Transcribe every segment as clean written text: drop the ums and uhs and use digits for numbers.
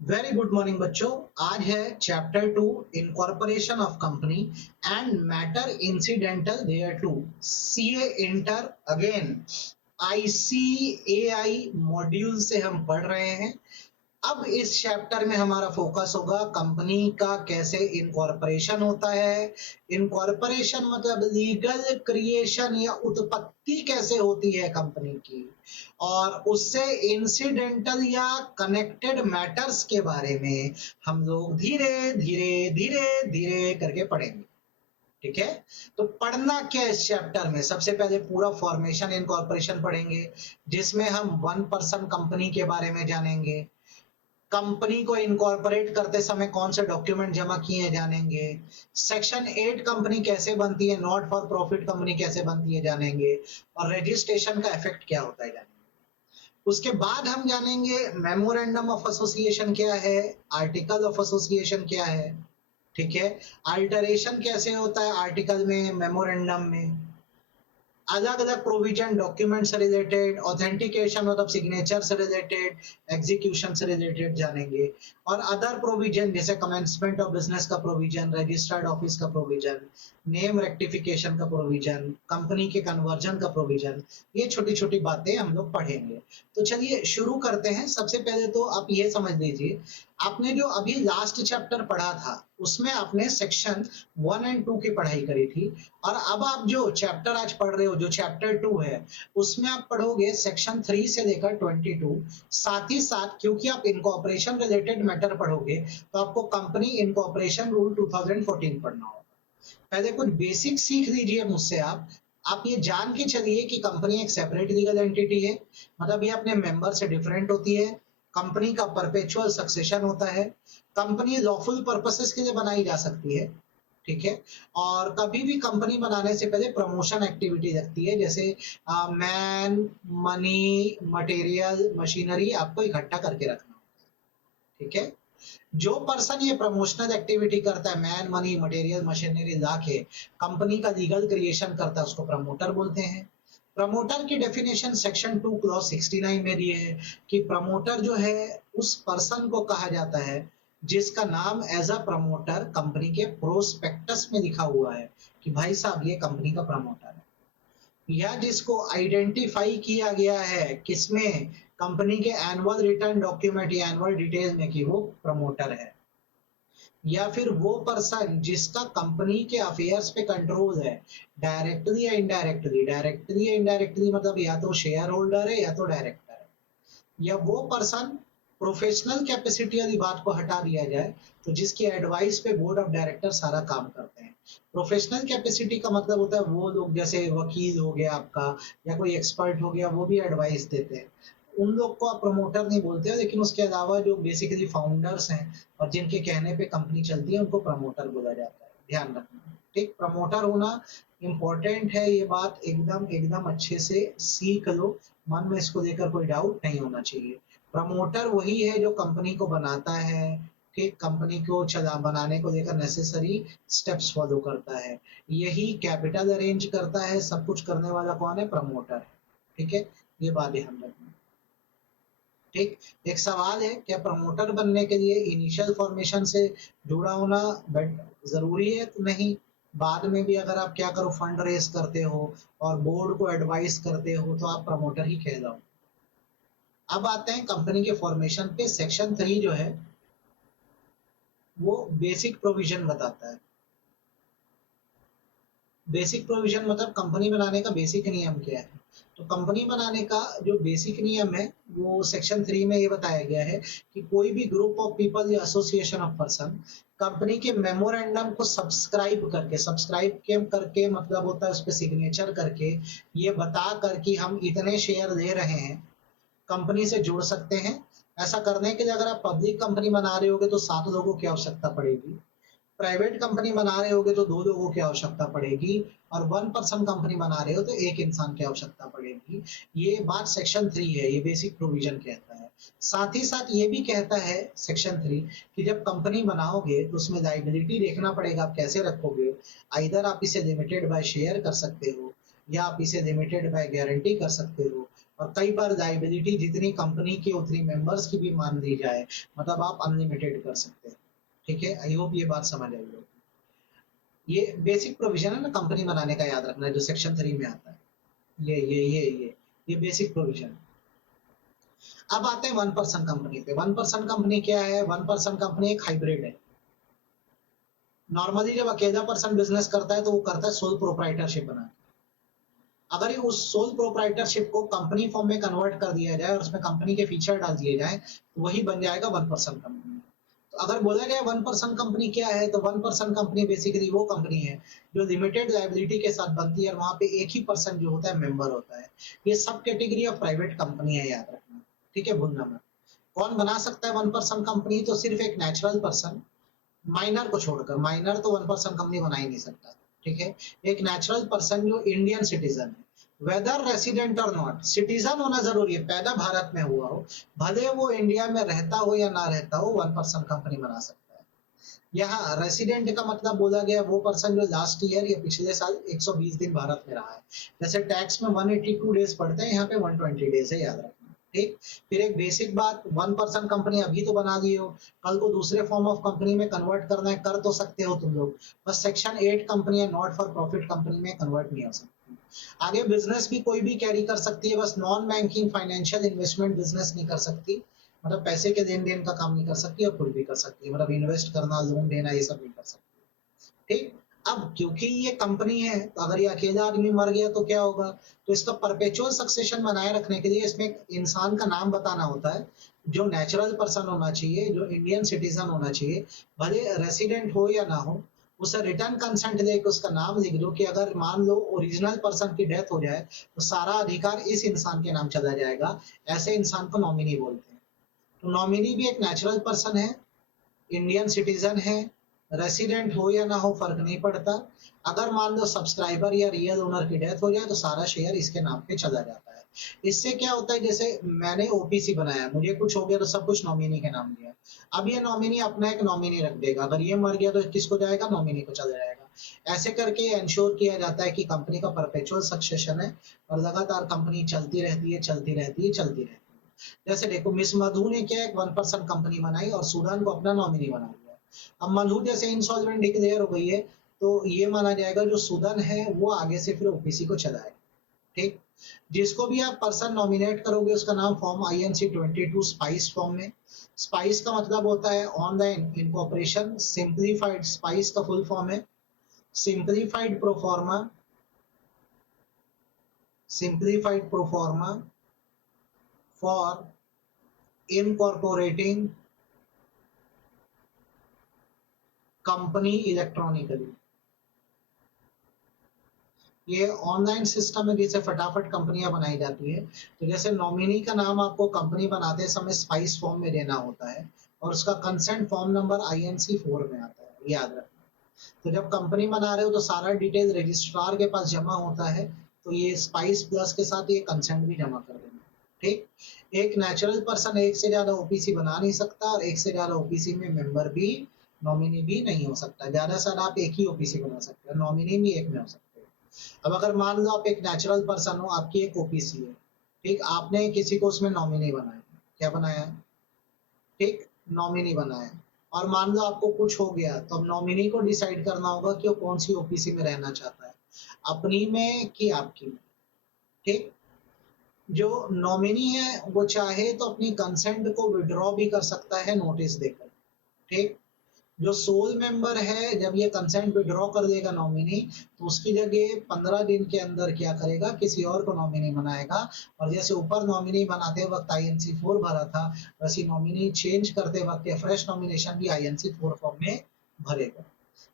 Very good morning बच्चों। आज है chapter 2, incorporation of company and matter incidental thereto, CA inter again ICAI module से हम पढ़ रहे हैं। अब इस चैप्टर में हमारा फोकस होगा कंपनी का कैसे इनकॉर्पोरेशन होता है। इनकॉर्पोरेशन मतलब लीगल क्रिएशन या उत्पत्ति कैसे होती है कंपनी की, और उससे इंसिडेंटल या कनेक्टेड मैटर्स के बारे में हम लोग धीरे धीरे धीरे धीरे करके पढ़ेंगे। ठीक है, तो पढ़ना क्या है इस चैप्टर में? सबसे पहले पूरा फॉर्मेशन इनकॉर्पोरेशन पढ़ेंगे, जिसमें हम वन पर्सन कंपनी के बारे में जानेंगे। कंपनी को इनकॉर्पोरेट करते समय कौन से डॉक्यूमेंट जमा किए जानेंगे। सेक्शन 8 कंपनी कैसे बनती है, नॉट फॉर प्रॉफिट कंपनी कैसे बनती है जानेंगे, और रजिस्ट्रेशन का इफेक्ट क्या होता है जानेंगे। उसके बाद हम जानेंगे मेमोरेंडम ऑफ एसोसिएशन क्या है, आर्टिकल ऑफ एसोसिएशन क्या है। ठीक है, अल्टरेशन कैसे होता है आर्टिकल में, मेमोरेंडम में, अलग अलग प्रोविजन डॉक्यूमेंट से रिलेटेड, ऑथेंटिकेशन मतलब सिग्नेचर से रिलेटेड, एग्जीक्यूशन से रिलेटेड जानेंगे। और अदर प्रोविजन जैसे कमेंसमेंट ऑफ बिजनेस का प्रोविजन, रजिस्टर्ड ऑफिस का प्रोविजन, नेम रेक्टिफिकेशन का प्रोविजन, कंपनी के कन्वर्जन का प्रोविजन, ये छोटी छोटी बातें हम लोग पढ़ेंगे। तो चलिए शुरू करते हैं। सबसे पहले तो आप ये समझ लीजिए, आपने जो अभी लास्ट चैप्टर पढ़ा था उसमें आपने सेक्शन 1 एंड 2 की पढ़ाई करी थी, और अब आप जो चैप्टर आज पढ़ रहे हो जो चैप्टर 2 है उसमें आप पढ़ोगे सेक्शन 3 से लेकर 22। साथ ही साथ क्योंकि आप इनकॉर्पोरेशन रिलेटेड मैटर पढ़ोगे तो आपको कंपनी इनकॉर्पोरेशन रूल 2014 पढ़ना होगा। पहले कुछ बेसिक सीख लीजिए मुझसे। आप ये जान के चलिए कि कंपनी एक सेपरेट लीगल एंटिटी है, मतलब ये अपने मेंबर से डिफरेंट होती है। कंपनी का परपेचुअल सक्सेशन होता है। कंपनी लॉफुल पर्पसेस के लिए बनाई जा सकती है। ठीक है, और कभी भी कंपनी बनाने से पहले प्रमोशन एक्टिविटी लगती है, जैसे मैन, मनी, मटेरियल, मशीनरी आपको इकट्ठा करके रखना। ठीक है, जो पर्सन ये प्रमोशनल एक्टिविटी करता है, मैन, मनी, मटेरियल, मशीनरी लाके कंपनी का लीगल क्रिएशन करता है, उसको प्रमोटर बोलते हैं। प्रमोटर की डेफिनेशन सेक्शन 2 क्लॉज 69 में दी है कि प्रमोटर जो है उस पर्सन को कहा जाता है जिसका नाम एज अ प्रमोटर कंपनी के प्रोस्पेक्टस में लिखा हुआ है कि भाई साहब ये कंपनी का प्रमोटर है, या जिसको आइडेंटिफाई किया गया है किसमें, कंपनी के एनुअल रिटर्न डॉक्यूमेंट या एनुअल डिटेल में कि वो प्रमोटर है। या फिर वो पर्सन जिसका कंपनी के अफेयर्स पे कंट्रोल है, डायरेक्टली या इनडायरेक्टली। डायरेक्टली या इनडायरेक्टली मतलब या तो शेयर होल्डर है या तो डायरेक्टर है। या वो पर्सन, प्रोफेशनल कैपेसिटी वाली बात को हटा दिया जाए तो जिसकी एडवाइस पे बोर्ड ऑफ डायरेक्टर सारा काम करते हैं। प्रोफेशनल कैपेसिटी का मतलब होता है वो लोग जैसे वकील हो गया आपका, या कोई एक्सपर्ट हो गया, वो भी एडवाइस देते हैं। उन लोग को आप प्रमोटर नहीं बोलते हैं, लेकिन उसके अलावा जो बेसिकली फाउंडर्स हैं और जिनके कहने पे कंपनी चलती है उनको प्रमोटर बोला जाता है। ध्यान रखना, ठीक, प्रमोटर होना इम्पोर्टेंट है, ये बात एकदम एकदम अच्छे से सीख लो। मन में इसको लेकर कोई डाउट नहीं होना चाहिए। प्रमोटर वही है जो कंपनी को बनाता है, कि कंपनी को चला बनाने को लेकर नेसेसरी स्टेप्स फॉलो करता है, यही कैपिटल अरेंज करता है। सब कुछ करने वाला कौन है? प्रमोटर है। ठीक है, ये बात ध्यान रखना। ठीक, एक सवाल है, क्या प्रमोटर बनने के लिए इनिशियल फॉर्मेशन से जुड़ा होना जरूरी है? तो नहीं, बाद में भी अगर आप क्या करो, फंड रेस करते हो और बोर्ड को एडवाइस करते हो तो आप प्रमोटर ही कहलाओ। अब आते हैं कंपनी के फॉर्मेशन पे। सेक्शन 3 जो है वो बेसिक प्रोविजन बताता है। बेसिक प्रोविजन मतलब कंपनी बनाने का बेसिक नियम क्या है। तो कंपनी बनाने का जो बेसिक नियम है वो सेक्शन 3 में ये बताया गया है कि कोई भी ग्रुप ऑफ पीपल या एसोसिएशन ऑफ पर्सन कंपनी के मेमोरेंडम को सब्सक्राइब करके, सब्सक्राइब के करके मतलब होता है उस पर सिग्नेचर करके, ये बता कर कि हम इतने शेयर ले रहे हैं, कंपनी से जुड़ सकते हैं। ऐसा करने के लिए अगर आप पब्लिक कंपनी बना रहे होगे तो 7 लोगों की आवश्यकता पड़ेगी, प्राइवेट कंपनी बना रहे होगे तो 2 लोगों की आवश्यकता पड़ेगी, और वन पर्सन कंपनी बना रहे हो तो एक इंसान की आवश्यकता पड़ेगी। ये बात सेक्शन 3 है, ये बेसिक प्रोविजन कहता है। साथ ही साथ ये भी कहता है सेक्शन 3 कि जब कंपनी बनाओगे तो उसमें लाइबिलिटी देखना पड़ेगा, आप कैसे रखोगे। आइदर आप इसे लिमिटेड बाय शेयर कर सकते हो, या आप इसे लिमिटेड बाय गारंटी कर सकते हो, और कई बार लाइबिलिटी जितनी कंपनी की उतनी मेंबर्स की भी मान ली जाए, मतलब आप अनलिमिटेड कर सकते हैं। ठीक है, आई होप ये बात समझ आई हो। ये बेसिक प्रोविजन है ना कंपनी बनाने का, याद रखना, जो सेक्शन 3 में आता है। ये बेसिक प्रोविजन। अब आते हैं वन पर्सन कंपनी पे। वन पर्सन कंपनी क्या है? वन पर्सन कंपनी एक हाइब्रिड है। नॉर्मली जब अकेला पर्सन बिजनेस करता है तो वो करता है सोल प्रोप्राइटरशिप बना। अगर ये उस सोल प्रोप्राइटरशिप को कंपनी फॉर्म में कन्वर्ट कर दिया जाए और उसमें कंपनी के फीचर डाल दिए जाए तो वही बन जाएगा वन पर्सन कंपनी। तो अगर बोला जाए वन पर्सन कंपनी क्या है, तो वन पर्सन कंपनी बेसिकली वो कंपनी है जो लिमिटेड लाइबिलिटी के साथ बनती है और वहां पे एक ही पर्सन जो होता है मेंबर होता है। ये सब कैटेगरी ऑफ प्राइवेट कंपनी है, याद रखना। ठीक है, भूलना मत। कौन बना सकता है वन पर्सन कंपनी? तो सिर्फ एक नेचुरल पर्सन, माइनर को छोड़कर। माइनर तो वन पर्सन कंपनी बना ही नहीं सकता। ठीक है, एक नेचुरल पर्सन जो इंडियन सिटीजन है, वेदर रेसिडेंट और नॉट, सिटीजन होना जरूरी है, पैदा भारत में हुआ हो, भले वो इंडिया में रहता हो या ना रहता हो, वन पर्सन कंपनी बना सकता है। यहाँ रेसिडेंट का मतलब बोला गया वो पर्सन जो लास्ट ईयर या पिछले साल 120 दिन भारत में रहा है। जैसे टैक्स में 182 डेज पड़ते हैं, यहाँ पे 120 डेज है, याद रखना। ठीक। फिर एक बेसिक बात, वन पर्सन कंपनी अभी तो बना दी हो, कल को दूसरे फॉर्म ऑफ कंपनी में कन्वर्ट करना है, कर तो सकते हो तुम लोग, बस सेक्शन 8 कंपनी है, नॉट फॉर प्रॉफिट कंपनी में कन्वर्ट नहीं हो सकती। आगे बिजनेस भी कोई भी कैरी कर सकती है, बस non banking financial investment business नहीं कर सकती, मतलब पैसे के लेन देन का काम नहीं कर सकती, और खुद भी कर सकती है, मतलब इन्वेस्ट करना, लोन देना, ये सब नहीं कर सकती। ठीक। अब क्योंकि ये कंपनी है तो अगर ये अकेला आदमी मर गया तो क्या होगा? तो इसका परपेचुअल सक्सेशन बनाए रखने के लिए इसमें एक इंसान का नाम बताना होता है, जो नेचुरल पर्सन होना चाहिए, जो इंडियन सिटीजन होना चाहिए, भले रेसिडेंट हो या ना हो। उसे रिटर्न कंसेंट लेके उसका नाम लिख दो कि अगर मान लो ओरिजिनल पर्सन की डेथ हो जाए तो सारा अधिकार इस इंसान के नाम चला जाएगा। ऐसे इंसान को नॉमिनी बोलते हैं। तो नॉमिनी भी एक नेचुरल पर्सन है, इंडियन सिटीजन है, रेसिडेंट हो या ना हो फर्क नहीं पड़ता। अगर मान लो सब्सक्राइबर या रियल ओनर की डेथ हो जाए तो सारा शेयर इसके नाम पे चला जाता है। इससे क्या होता है, जैसे मैंने ओपीसी बनाया, मुझे कुछ हो गया तो सब कुछ नॉमिनी के नाम दिया। अब ये नॉमिनी अपना एक नॉमिनी रख देगा, अगर ये मर गया तो किसको जाएगा? नॉमिनी को चला जाएगा। ऐसे करके इंश्योर किया जाता है कि कंपनी का परपेचुअल सक्सेशन है और लगातार कंपनी चलती रहती है, चलती रहती है, चलती रहती है। जैसे देखो, मिस मधु ने क्या एक वन पर्सन कंपनी बनाई और सूडान को अपना नॉमिनी बना लिया। अब मधु जैसे इंसॉल्वेंट डिक्लेयर हो गई है तो ये माना जाएगा जो सूदन है वो आगे से फिर ओपीसी को चलाए। ठीक। जिसको भी आप पर्सन नॉमिनेट करोगे उसका नाम फॉर्म आईएनसी 22 स्पाइस फॉर्म में। स्पाइस का मतलब होता है ऑनलाइन इनकॉर्पोरेशन सिंप्लीफाइड। स्पाइस का फुल फॉर्म है simplified proforma. Simplified proforma for incorporating company electronically. ये ऑनलाइन सिस्टम है जिससे फटाफट कंपनियां बनाई जाती है। तो जैसे नॉमिनी का नाम आपको कंपनी बनाते समय स्पाइस फॉर्म में देना होता है और उसका कंसेंट फॉर्म नंबर आईएनसी 4 में आता है, याद रखना। तो जब कंपनी बना रहे हो तो सारा डिटेल रजिस्ट्रार के पास जमा होता है, तो ये स्पाइस प्लस के साथ ये कंसेंट भी जमा कर देना। ठीक। एक नेचुरल पर्सन एक से ज्यादा ओपीसी बना नहीं सकता और एक से ज्यादा ओपीसी में मेंबर भी, नॉमिनी भी नहीं हो सकता। ज्यादा से ज्यादा आप एक ही ओपीसी बना सकते हो, नॉमिनी भी एक में हो सकते हो। अब अगर मान लो आप एक नेचुरल पर्सन हो, आपकी एक ओपीसी है, ठीक, आपने किसी को उसमें नॉमिनी बनाया, क्या बनाया? ठीक, नॉमिनी बनाया। और मान लो आपको कुछ हो गया तो अब नॉमिनी को डिसाइड करना होगा कि वो कौन सी ओपीसी में रहना चाहता है, अपनी में कि आपकी में। ठीक। जो नॉमिनी है वो चाहे तो अपनी कंसेंट को विड्रॉ भी कर सकता है नोटिस देकर। ठीक। जो सोल मेंबर है जब ये कंसेंट विड्रॉ कर देगा नॉमिनी, तो उसकी जगह 15 दिन के अंदर क्या करेगा, किसी और को नॉमिनी बनाएगा। और जैसे ऊपर नॉमिनी बनाते वक्त आईएनसी 4 भरा था, वैसे नॉमिनी चेंज करते वक्त फ्रेश नॉमिनेशन भी आईएनसी 4 फॉर्म में भरेगा।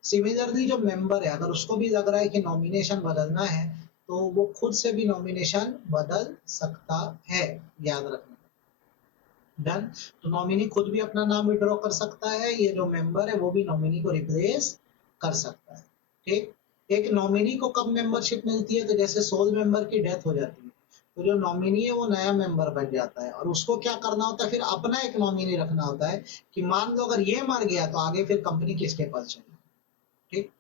सिमिलरली जो मेंबर है अगर उसको भी लग रहा है कि नॉमिनेशन बदलना है तो वो खुद से भी नॉमिनेशन बदल सकता है, याद रखना। डन। तो नॉमिनी खुद भी अपना नाम विड्रॉ कर सकता है, ये जो मेंबर है वो भी नॉमिनी को रिप्लेस कर सकता है। ठीक। एक नॉमिनी को कब मेंबरशिप मिलती है, तो जैसे सोल मेंबर की डेथ हो जाती है तो जो नॉमिनी है वो नया मेंबर बन जाता है और उसको क्या करना होता है, फिर अपना एक नॉमिनी रखना होता है कि मान लो अगर ये मर गया तो आगे फिर कंपनी किसके पास चलेगी। ठीक।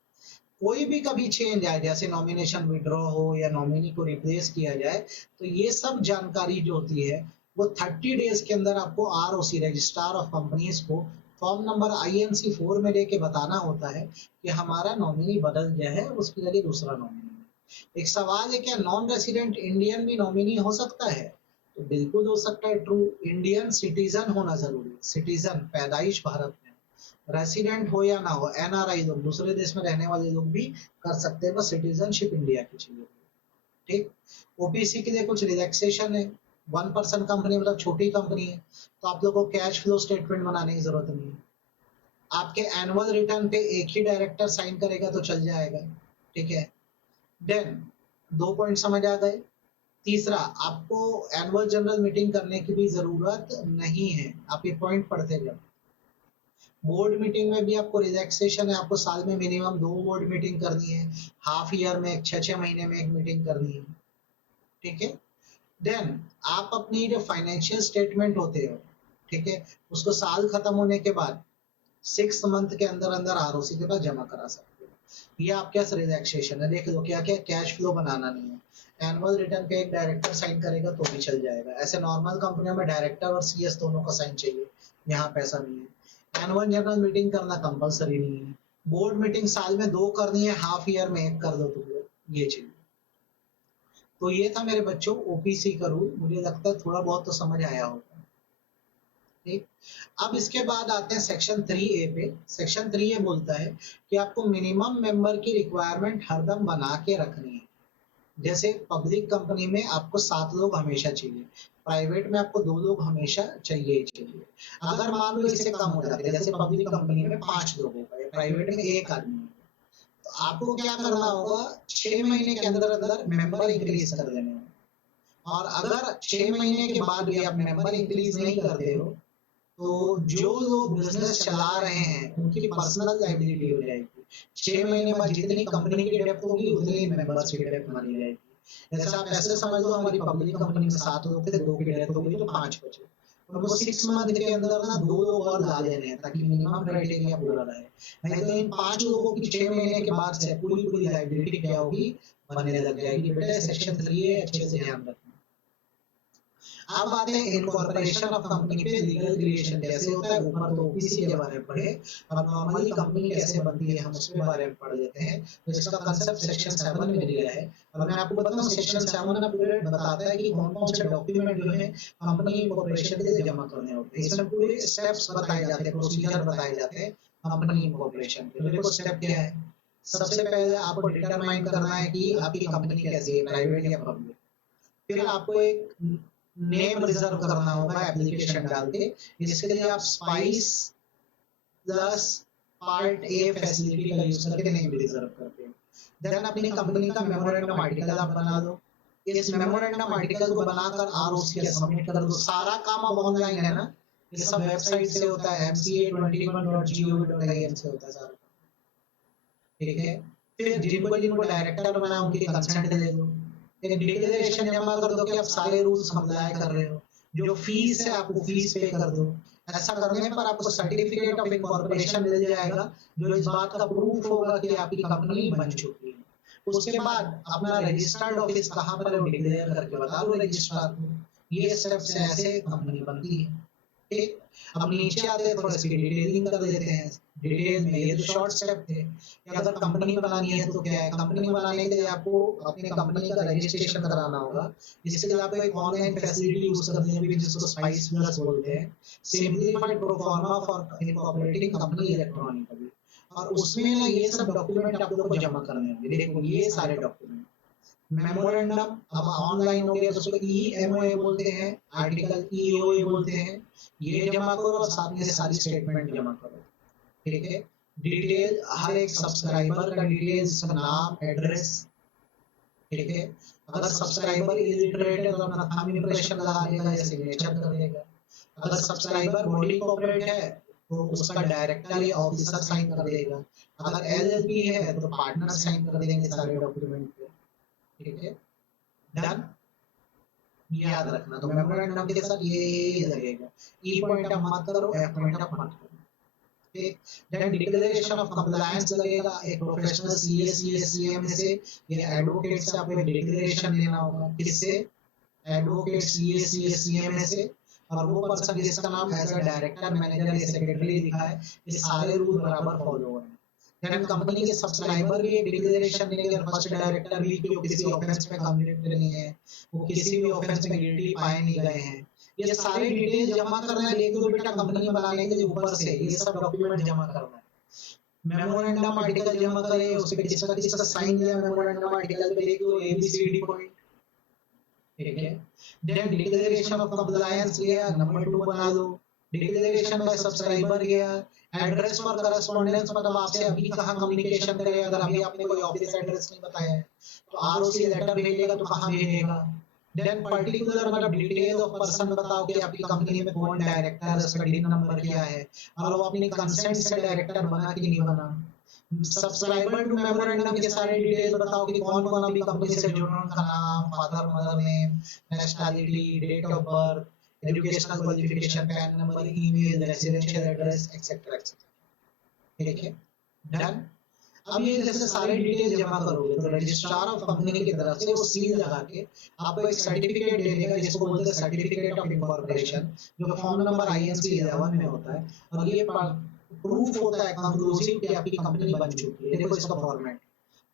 कोई भी कभी चेंज आए, जैसे नॉमिनेशन विड्रॉ हो या नॉमिनी को रिप्लेस किया जाए, तो ये सब जानकारी जो होती है वो 30 डेज के अंदर आपको आरओसी, रजिस्ट्रार ऑफ कंपनीज को फॉर्म नंबर INC 4 में लेके बताना होता है कि हमारा नॉमिनी बदल गया है, उसकी जगह दूसरा नॉमिनी। एक सवाल है, क्या नॉन रेसिडेंट इंडियन भी नॉमिनी हो सकता है? तो बिल्कुल हो सकता है, ट्रू। इंडियन सिटीजन होना जरूरी है, सिटीजन, पैदाइश भारत में, रेसिडेंट हो या ना हो, NRI लोग, दूसरे देश में रहने वाले लोग भी कर सकते हैं, बस सिटीजनशिप इंडिया की चाहिए। ठीक। ओबीसी के लिए कुछ रिलैक्सेशन है। 1% कंपनी मतलब छोटी कंपनी है, तो आप लोगों को कैश फ्लो स्टेटमेंट बनाने की जरूरत नहीं है। आपके एनुअल रिटर्न पे एक ही डायरेक्टर साइन करेगा तो चल जाएगा। ठीक है। देन 2 पॉइंट समझ आ गए। तीसरा, आपको एनुअल जनरल मीटिंग करने की भी जरूरत नहीं है, आप ये पॉइंट पढ़ते जाओ। बोर्ड मीटिंग में भी आपको रिलैक्सेशन है, आपको साल में मिनिमम 2 बोर्ड मीटिंग करनी है, हाफ ईयर में 6-6 महीने में एक मीटिंग करनी है। ठीक है। देन आप अपनी जो फाइनेंशियल स्टेटमेंट होते हो, ठीक है, उसको साल खत्म होने के बाद 6 मंथ के अंदर अंदर आरओसी के पास जमा करा सकते हो। ये आपके रिलैक्सेशन है। देख लो क्या क्या, कैश फ्लो बनाना नहीं है, एनुअल रिटर्न पे एक डायरेक्टर साइन करेगा तो भी चल जाएगा। ऐसे नॉर्मल कंपनियों में डायरेक्टर और CS दोनों का साइन चाहिए, यहाँ पैसा नहीं है। एनुअल जनरल मीटिंग करना कंपलसरी नहीं है। बोर्ड मीटिंग साल में 2 करनी है, हाफ ईयर में एक कर दो तुम लोग, ये चाहिए। तो ये था मेरे बच्चों ओपीसी का रूल, मुझे लगता है थोड़ा बहुत तो समझ आया होगा। ठीक। अब इसके बाद आते हैं सेक्शन 3A पे। सेक्शन 3A बोलता है कि आपको मिनिमम मेंबर की रिक्वायरमेंट हरदम बना के रखनी है। जैसे पब्लिक कंपनी में आपको 7 लोग हमेशा चाहिए, प्राइवेट में आपको 2 लोग हमेशा चाहिए ही चाहिए। अगर मान लो इससे कम हो जाते हैं, जैसे पब्लिक कंपनी में 5 लोग होगा या प्राइवेट में 1 आदमी होगा, तो आपको क्या करना होगा, 6 महीने के अंदर अंदर मेंबर इंक्रीज कर देने होंगे। और अगर 6 महीने के बाद भी आप मेंबर इंक्रीज नहीं करते हो, तो जो लोग बिजनेस चला रहे हैं उनकी पर्सनल लाइबिलिटी हो जाएगी। 6 महीने बाद जितनी कंपनी की डेप्थ होगी उतनी मेंबर्स की डेप्थ मानी जाएगी। जैसे आप ऐसे समझ लो, हमारी पब्लिक कंपनी में 7 लोग थे, 2 की डेथ हो गई तो 5 बचे। उनको 6 मंथ के अंदर ना 2 लोग और ला देने हैं ताकि मिनिमम क्राइटेरिया पूरा रहे। नहीं तो इन 5 लोगों की 6 महीने के बाद से पूरी पूरी लाइबिलिटी क्या होगी, बनने लग जाएगी। बेटा सेक्शन 3 है, अच्छे से ध्यान रखना। अब आते हैं इनकॉर्पोरेशन ऑफ कंपनी पे। लीगल क्रिएशन कैसे होता है, ऊपर तो ओपीसी के बारे में पढ़े, अब नॉर्मली कंपनी कैसे बनती है हम उसके बारे में पढ़ लेते हैं। तो इसका कंसेप्ट सेक्शन 7 में दिया है। और मैं आपको बताऊं, सेक्शन 7 में पूरे बताता है कि कौन कौन से डॉक्यूमेंट जो है कंपनी इनकॉर्पोरेशन के लिए जमा करने होते हैं। इसमें पूरे स्टेप्स बताए जाते हैं, प्रोसीजर बताए जाते हैं कंपनी इनकॉर्पोरेशन के। तो देखो स्टेप क्या है। सबसे पहले आपको डिटरमाइन करना है कि आपकी कंपनी कैसी है, प्राइवेट या पब्लिक। फिर आपको एक नेम रिजर्व करना होगा एप्लीकेशन डाल के। इसके लिए आप spice plus part A facility का यूज करके नेम रिजर्व करते हैं। देन अपनी कंपनी का मेमोरेंडम आर्टिकल आप बना लो। इस मेमोरेंडम आर्टिकल को बनाकर आरओसी के सबमिट कर दो। सारा काम अब ऑनलाइन है ना, ये सब वेबसाइट से होता है, mca21.gov.in से होता है सारा। ठीक है। फिर जिनको जिनको डायरेक्टर बनाया उनकी कंसेंट ले लो। एक डिक्लेरेशन जमा कर दो कि आप सारे रूल्स कंप्लाई कर रहे हो। जो फीस है आपको फीस पे कर दो। ऐसा करने पर आपको सर्टिफिकेट ऑफ इनकॉर्पोरेशन मिल जाएगा, जो इस बात का प्रूफ होगा कि आपकी कंपनी बन चुकी है। उसके बाद अपना रजिस्टर्ड ऑफिस कहाँ पर है वो डिक्लेयर करके बता दो रजिस्ट्रार को। ये स्टेप्स ऐसे कंपनी बनती है। ठीक। अब नीचे आते हैं, थोड़ा इसकी डिटेलिंग कर लेते हैं। डिटेल में ये तो शॉर्ट स्टेप थे कि अगर कंपनी बनानी है तो क्या है। कंपनी बनाने के लिए आपको अपने कंपनी का रजिस्ट्रेशन कराना होगा। इसके लिए आपको एक ऑनलाइन फैसिलिटी यूज करनी होगी जिसको स्पाइस प्लस बोलते हैं, simplified proforma for incorporating company electronically. और उसमें ना ये सब डॉक्यूमेंट आप लोगों को जमा करने होंगे। देखो ये सारे डॉक्यूमेंट, मेमोरेंडम अब ऑनलाइन हो गया तो उसको EMOA बोलते हैं, आर्टिकल EOA बोलते हैं। ये जमा करो और साथ में सारी स्टेटमेंट जमा करो। ठीक है। डिटेल हर एक सब्सक्राइबर का डिटेल, इसका नाम, एड्रेस। ठीक है। अगर सब्सक्राइबर इलिटरेट है तो अपना थंब इंप्रेशन लगा देगा या सिग्नेचर कर देगा। अगर सब्सक्राइबर बॉडी कॉर्पोरेट है तो उसका डायरेक्टर या ऑफिसर साइन कर देगा। अगर LLP है तो पार्टनर साइन कर देंगे सारे डॉक्यूमेंट पे। ठीक है। डन। याद रखना, तो मेमोरेंडम के साथ ये लगेगा। ई पॉइंट आप मत करो, एफ पॉइंट आप मत करो। ठीक, देन डिक्लेरेशन ऑफ कंप्लायंस लगेगा, एक प्रोफेशनल सीए सीएमए से या एडवोकेट से आपको एक डिक्लेरेशन देना होगा, किससे, एडवोकेट सीए सीएमए से, और वो पर्सन जिसका नाम एज अ डायरेक्टर मैनेजर या सेक्रेटरी लिखा है, ये सारे रूल बराबर फॉलो हो रहे हैं। देन कंपनी के सब्सक्राइबर भी एक डिक्लेरेशन देंगे, फर्स्ट डायरेक्टर भी कि वो किसी ऑफेंस में कमिटेड नहीं है, वो किसी भी ऑफेंस में गिल्टी पाए नहीं गए हैं, ये सारे डिटेल जमा करना है। एक दो बेटा कंपनी बनाने के लिए ऊपर से ये सब डॉक्यूमेंट जमा करना है। मेमोरेंडम आर्टिकल जमा करे, उस पे किसका किसका साइन दिया मेमोरेंडम आर्टिकल पे, देखो एबीसीडी पॉइंट, ठीक है। देन डिक्लेरेशन ऑफ कंप्लायंस गया, नंबर 2 बना दो, डिक्लेरेशन बाय सब्सक्राइबर गया, एड्रेस फॉर करस्पॉन्डेंस मतलब आपसे अभी कहाँ कम्युनिकेशन करे, अगर अभी आपने कोई ऑफिस एड्रेस नहीं बताया है तो आरओसी लेटर भेजेगा तो कहाँ भेजेगा। देन पर्टिकुलर मतलब डिटेल ऑफ पर्सन बताओ कि आपकी कंपनी में कौन डायरेक्टर है, उसका डिन नंबर क्या है, और वो अपनी कंसेंट से डायरेक्टर बना कि नहीं बना। सब्सक्राइबर टू मेमोरेंडम के सारे डिटेल्स बताओ कि कौन कौन अभी कंपनी से जुड़ रहा है, उनका नाम, father mother name, nationality, date of birth, educational qualification, PAN number, email, residential address et cetera et cetera, ठीक है। डन। अब ये जैसे सारे डिटेल जमा करोगे तो रजिस्ट्रार ऑफ कंपनी की तरफ से वो सील लगा के आपको एक सर्टिफिकेट दे देगा, जिसको बोलते हैं सर्टिफिकेट ऑफ इनकॉर्पोरेशन, जो फॉर्म नंबर INC 11 में होता है, और ये प्रूफ होता है कंक्लूसिव कि आपकी कंपनी बन चुकी है। देखो इसका format,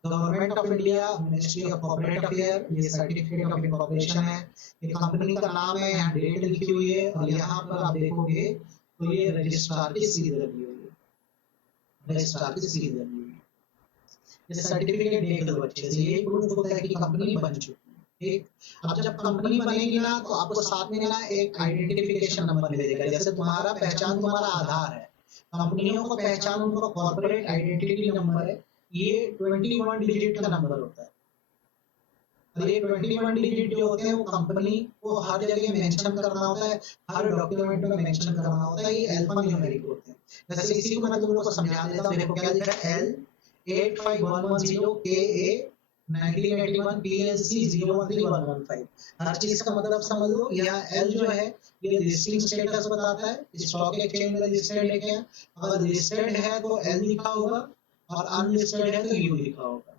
government of India, ministry of corporate affair, ये सर्टिफिकेट ऑफ इनकॉर्पोरेशन है, ये कंपनी का नाम है, यहाँ डेट लिखी हुई है, और यहाँ पर आप देखोगे तो ये रजिस्ट्रार की सील लगी हुई है, रजिस्ट्रार की सील लगी हुई है। ये सर्टिफिकेट देख लो अच्छे से, ये प्रूफ होता है कि कंपनी बन चुकी है, ठीक। अब जब कंपनी बनेगी ना तो आपको साथ में ना एक आइडेंटिफिकेशन नंबर मिलेगा, जैसे तुम्हारा पहचान तुम्हारा आधार है, कंपनियों को पहचान उनका कॉर्पोरेट आइडेंटिटी नंबर है, ये 21 डिजिट का नंबर होता है। और ये 21 डिजिट जो होते हैं वो कंपनी को हर जगह मेंशन करना होता है, हर डॉक्यूमेंट में मेंशन करना होता है, ये अल्फा न्यूमेरिक होते हैं। जैसे इसी को मैं तुम लोग को समझा देता हूँ, देखो क्या लिखा है, L85110 KA 1981 PLC 013115, हर चीज का मतलब समझ लो। यहाँ L जो है ये लिस्टिंग स्टेटस बताता है, स्टॉक एक्सचेंज में रजिस्टर्ड है क्या, अगर लिस्टेड है तो L लिखा होगा, और अनलिस्टेड है तो U लिखा होगा।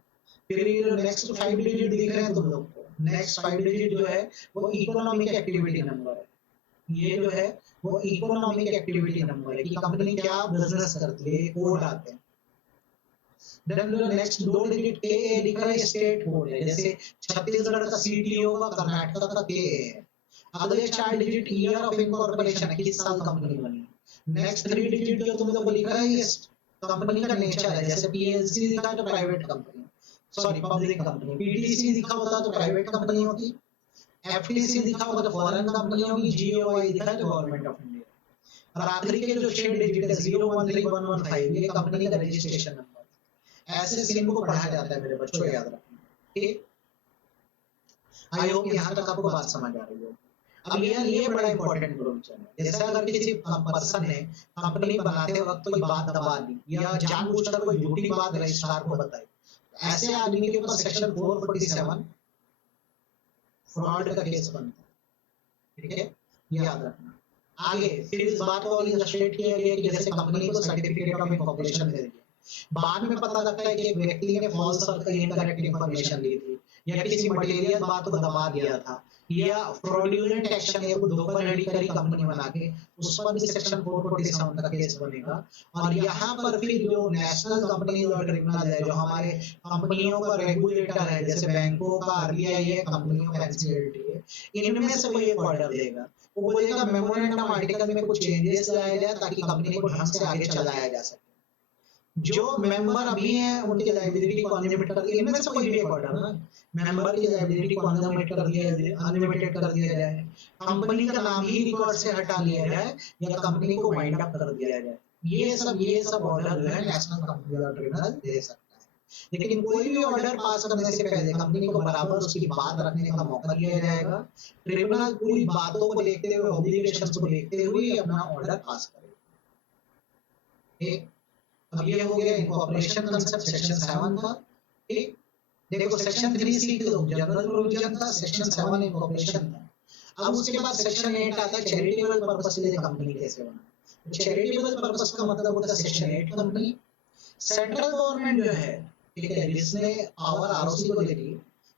फिर ये जो नेक्स्ट 5 डिजिट दिख रहे हैं तुम लोग को, नेक्स्ट 5 डिजिट जो है वो इकोनॉमिक एक्टिविटी नंबर है, ये जो है वो इकोनॉमिक एक्टिविटी नंबर है कि कंपनी क्या बिजनेस करती है, कोड आते हैं। देन जो नेक्स्ट 2 डिजिट KA लिखा है स्टेट कोड है, जैसे छत्तीसगढ़ का CTO होगा, कर्नाटक का KA है। अगले 4 डिजिट ईयर ऑफ इनकॉर्पोरेशन है, किस साल कंपनी बनी। नेक्स्ट 3 डिजिट जो तुम लोग को लिखा है ये कंपनी का नेचर है, जैसे PLC लिखा है तो private company, sorry public company, PTC लिखा होता तो प्राइवेट कंपनी होती, FTC लिखा होता तो फॉरेन कंपनी होगी, GOI लिखा है तो गवर्नमेंट ऑफ इंडिया। और आखिरी के जो 6 डिजिट है 013115 ये कंपनी का रजिस्ट्रेशन नंबर। ऐसे सिंबल को पढ़ा जाता है मेरे बच्चों, याद रखना, ठीक। आई होप यहाँ तक आपको बात समझ आ रही हो। अब यार ये बड़ा इंपॉर्टेंट प्रोविजन है, जैसे अगर किसी पर्सन ने कंपनी बनाते वक्त कोई बात दबा दी या जानबूझकर कोई झूठी बात रजिस्ट्रार को बताई, ऐसे आदमी के ऊपर सेक्शन 447 फ्रॉड का केस बनता है, ठीक है, याद रखना। आगे फिर इस बात को इलस्ट्रेट किया गया कि जैसे कंपनी को सर्टिफिकेट ऑफ इनकॉर्पोरेशन दे दिया, बाद में पता लगता है कि एक व्यक्ति ने फॉल्स और इनकरेक्ट इंफॉर्मेशन दी थी, या किसी मटेरियल बात को दबा दिया था, या फ्रॉडुलेंट एक्शन या कुछ धोखाधड़ी करी कंपनी बना के, उस पर भी सेक्शन 447 का केस बनेगा। और यहाँ पर फिर जो नेशनल कंपनी और ट्रिब्यूनल है, जो हमारे कंपनियों का रेगुलेटर है, जैसे बैंकों का RBI है, कंपनियों का NCLT है, इनमें से कोई एक ऑर्डर देगा, वो बोलेगा मेमोरेंडम आर्टिकल में कुछ चेंजेस लाया जाए ताकि कंपनी को ढंग से आगे चलाया जा सके। जो मेंबर अभी हैं उनकी लाइबिलिटी को अनलिमिटेड कर दिया, इनमें से कोई भी एक ऑर्डर ना, मेंबर की लाइबिलिटी को अनलिमिटेड कर दिया जाए, कंपनी का नाम ही रिकॉर्ड से हटा लिया जाए, या कंपनी को वाइंड अप कर दिया जाए, ये सब ऑर्डर जो है नेशनल कंपनी लॉ ट्रिब्यूनल दे सकता है। लेकिन कोई भी ऑर्डर पास करने से पहले कंपनी को बराबर उसकी बात रखने का मौका दिया जाएगा। ट्रिब्यूनल पूरी बातों को देखते हुए, ऑब्लिगेशंस को देखते हुए अपना ऑर्डर पास करेगा, ठीक। अब ये हो गया इनकॉर्पोरेशन कांसेप्ट सेक्शन 7 का, ठीक। देखो सेक्शन 3 सीख लो, जनरल प्रोविजन था, सेक्शन 7 इनकॉर्पोरेशन था। अब उसके बाद सेक्शन 8 आता है चैरिटेबल पर्पस के लिए कंपनी कैसे बनाना। चैरिटेबल पर्पस का मतलब होता है सेक्शन 8 कंपनी। सेंट्रल गवर्नमेंट जो है, ठीक है, जिसने पावर आरओसी को दे दी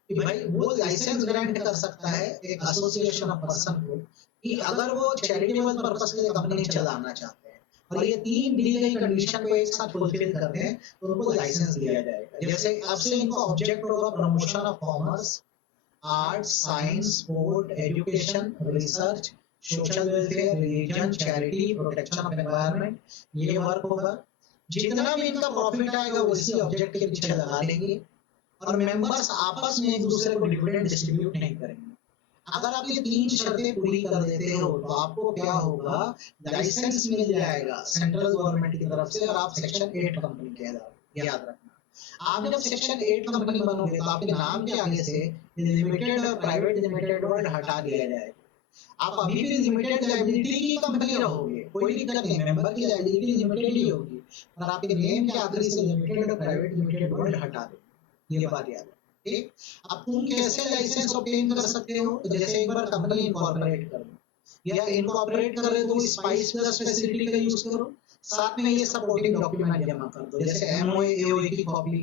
कि भाई वो लाइसेंस ग्रांट कर सकता है एक एसोसिएशन ऑफ पर्सन को कि अगर वो चैरिटेबल पर्पस के लिए कंपनी चलाना चाहते हैं और ये 3 दी गई कंडीशन को एक साथ फुलफिल करते हैं तो उनको लाइसेंस दिया जाएगा। जैसे अब से इनको ऑब्जेक्ट होगा promotion of commerce, arts, science, sport, education, research, social welfare, religion, charity, protection of environment, ये वर्क होगा। जितना भी इनका प्रॉफिट आएगा वो इसी ऑब्जेक्ट के पीछे लगा देंगे और मेंबर्स आपस में एक दूसरे को डिविडेंड डिस्ट्रीब्यूट नहीं करेंगे। अगर आप ये 3 शर्तें पूरी कर देते हो तो आपको क्या होगा, लाइसेंस मिल जाएगा सेंट्रल गवर्नमेंट की तरफ से और आप सेक्शन 8 कंपनी कहलाओगे। याद रखना, आप जब सेक्शन 8 कंपनी बनोगे तो आपके नाम के आगे से लिमिटेड और प्राइवेट लिमिटेड वर्ड हटा दिया जाएगा। आप अभी भी लिमिटेड लाइबिलिटी की कंपनी रहोगे, कोई दिक्कत नहीं, मेंबर की लाइबिलिटी लिमिटेड ही होगी, पर आपके नेम के आखिरी से लिमिटेड और प्राइवेट लिमिटेड वर्ड हटा दो। ये बात याद है, ठीक। अब तुम कैसे लाइसेंस ऑब्टेन कर सकते हो, तो जैसे एक बार कंपनी इनकॉर्पोरेट कर दो या इनकॉर्पोरेट कर रहे हो तो स्पाइस प्लस फैसिलिटी का यूज करो, साथ में ये सपोर्टिंग डॉक्यूमेंट जमा कर दो, जैसे एमओए एओए की copy,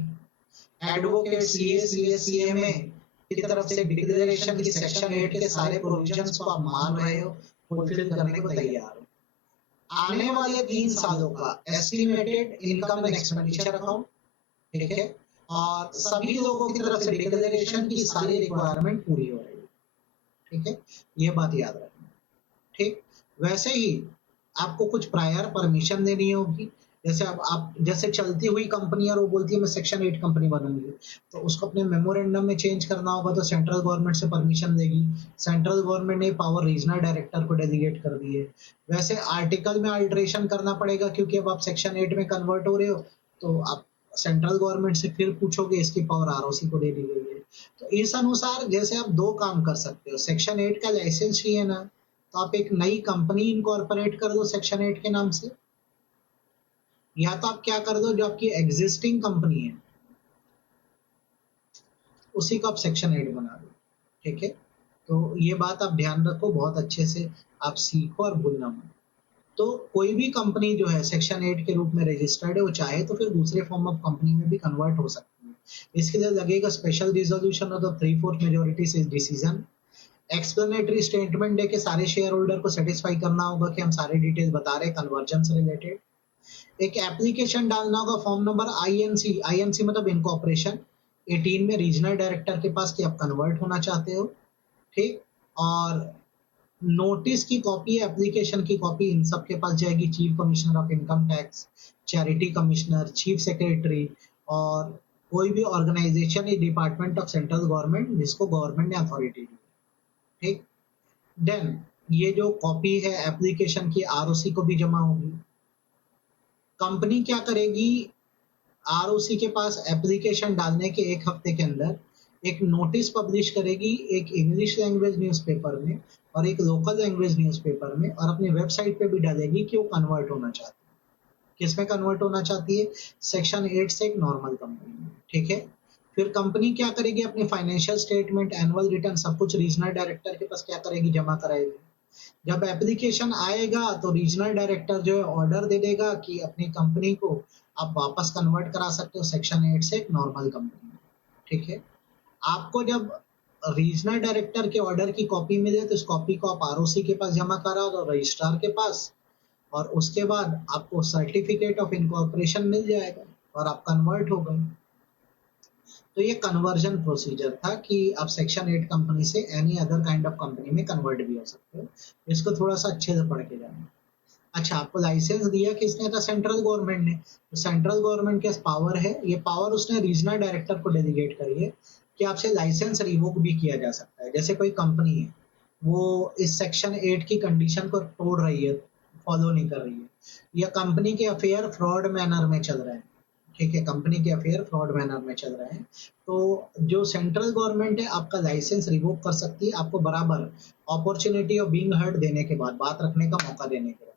advocate CA CA CMA की तरफ से डिक्लेरेशन की सेक्शन 8 के सारे प्रोविजंस को आप मान रहे हो, फुलफिल करने को तैयार हो। आने वाले 3 सालों का estimated income and expenditure account, ठीक है, और सभी लोगों की तरफ से डिक्लेरेशन की सारी रिक्वायरमेंट पूरी हो रही है, ठीक है, ये बात याद रखना, ठीक। वैसे ही आपको कुछ प्रायर परमिशन देनी होगी, जैसे अब आप जैसे चलती हुई कंपनी और वो बोलती है मैं सेक्शन 8 कंपनी बनूंगी तो उसको अपने मेमोरेंडम में चेंज करना होगा तो सेंट्रल गवर्नमेंट से परमिशन देगी। सेंट्रल गवर्नमेंट ने पावर रीजनल डायरेक्टर को डेलीगेट कर दी है। वैसे आर्टिकल में अल्टरेशन करना पड़ेगा क्योंकि अब आप सेक्शन 8 में कन्वर्ट हो रहे हो तो आप सेंट्रल गवर्नमेंट से फिर पूछोगे, इसकी पावर आरओसी को दे दी गई है। तो इस अनुसार जैसे आप 2 काम कर सकते हो, सेक्शन 8 का लाइसेंस चाहिए ना तो आप एक नई कंपनी इनकॉर्पोरेट कर दो सेक्शन 8 के नाम से, या तो आप क्या कर दो जो आपकी एग्जिस्टिंग कंपनी है उसी को आप सेक्शन 8 बना दो, ठीक है। तो ये बात आप ध्यान रखो, बहुत अच्छे से आप सीखो और भूलना मत। तो कोई भी कंपनी जो है सेक्शन 8 के रूप में रजिस्टर्ड है वो चाहे तो फिर दूसरे फॉर्म ऑफ कंपनी में भी कन्वर्ट हो सकती है। इसके लिए लगेगा special resolution of the 3/4 majority से डिसीजन, एक्सप्लेनेटरी स्टेटमेंट दे के सारे शेयर होल्डर को सेटिस्फाई करना होगा कि हम सारे डिटेल बता रहे हैं कन्वर्जन से रिलेटेड। एक एप्लीकेशन डालना होगा फॉर्म नंबर आईएनसी, आईएनसी मतलब इनकॉर्पोरेशन 18 में रीजनल डायरेक्टर के पास कि आप कन्वर्ट होना चाहते हो, ठीक। और नोटिस की कॉपी, एप्लीकेशन की कॉपी इन सब के पास जाएगी chief commissioner of income tax, charity commissioner, chief secretary और कोई भी ऑर्गेनाइजेशन या डिपार्टमेंट ऑफ सेंट्रल गवर्नमेंट जिसको गवर्नमेंट ने अथॉरिटी दी, ठीक। देन ये जो कॉपी है एप्लीकेशन की आरओसी को भी जमा होगी। कंपनी क्या करेगी, आरओसी के पास एप्लीकेशन डालने के 1 हफ्ते के अंदर एक नोटिस पब्लिश करेगी, एक इंग्लिश लैंग्वेज न्यूज़पेपर में और एक लोकल लैंग्वेज न्यूज़पेपर में, और अपनी वेबसाइट पे भी डालेगी कि वो कन्वर्ट होना चाहती है। किसमें कन्वर्ट होना चाहती है, सेक्शन 8 से एक नॉर्मल कंपनी में, ठीक है। फिर कंपनी क्या करेगी, अपनी फाइनेंशियल स्टेटमेंट, एनुअल रिटर्न सब कुछ रीजनल डायरेक्टर के पास क्या करेगी, जमा कराएगी। जब एप्लीकेशन आएगा तो रीजनल डायरेक्टर जो है ऑर्डर दे देगा कि अपनी कंपनी को आप वापस कन्वर्ट करा सकते हो सेक्शन 8 से एक नॉर्मल कंपनी, ठीक है। आपको जब रीजनल डायरेक्टर के ऑर्डर की कॉपी मिले तो इस कॉपी को आप आरओसी के पास जमा करा दो, रजिस्ट्रार के पास, और उसके बाद आपको सर्टिफिकेट ऑफ इनकॉर्पोरेशन मिल जाएगा और आप कन्वर्ट हो गए। तो ये कन्वर्जन प्रोसीजर था कि आप सेक्शन 8 कंपनी से any other kind of company में कन्वर्ट भी हो सकते हो। इसको थोड़ा सा अच्छे से पढ़ के जाना। अच्छा, आपको लाइसेंस दिया किसने था, सेंट्रल गवर्नमेंट ने। तो सेंट्रल गवर्नमेंट के पास पावर है, ये पावर उसने रीजनल डायरेक्टर को डेलीगेट करी है कि आपसे लाइसेंस रिवोक भी किया जा सकता है। जैसे कोई कंपनी है वो इस सेक्शन 8 की कंडीशन को तोड़ रही है, फॉलो नहीं कर रही है, या कंपनी के अफेयर फ्रॉड मैनर में चल रहे हैं, ठीक है, कंपनी के अफेयर फ्रॉड मैनर में चल रहे हैं, तो जो सेंट्रल गवर्नमेंट है आपका लाइसेंस रिवोक कर सकती है, आपको बराबर अपॉर्चुनिटी ऑफ बीइंग हर्ड देने के बाद, बात रखने का मौका देने के बाद।